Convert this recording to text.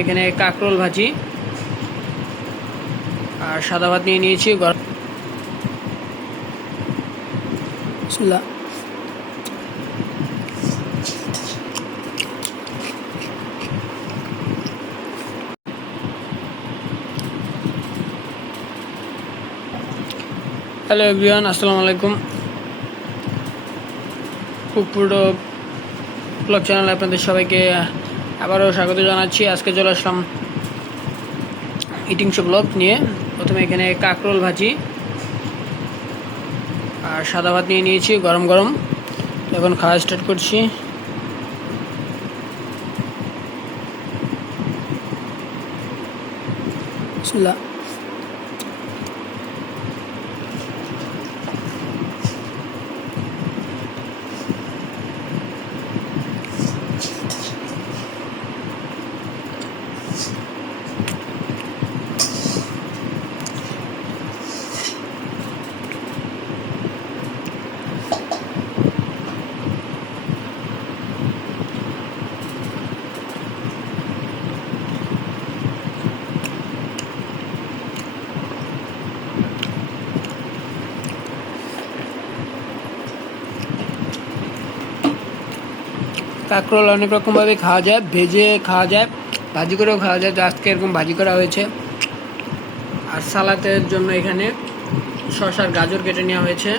এখানে কাকরোল ভাজি আর সাদা ভাত নিয়ে নিয়েছি গরম হ্যালো এভরিওয়ান আসসালামু আলাইকুম। কুকুরো ব্লগ চ্যানেলে আপনাদের সবাইকে আবারও স্বাগত জানাচ্ছি। আজকে চলে আসলাম ইটিং শো ব্লগ নিয়ে। প্রথমে এখানে কাকরোল ভাজি আর সাদা ভাত নিয়ে নিয়েছি, গরম গরম। এখন খাওয়া স্টার্ট করছি। বিসমিল্লাহ। কাঁকরোল অনেক রকমভাবে খাওয়া যায়, ভেজে খাওয়া যায়, ভাজি করেও খাওয়া যায়। আজকে এরকম ভাজি করা হয়েছে। আর সালাতের জন্য এখানে শশার গাজর কেটে নেওয়া হয়েছে।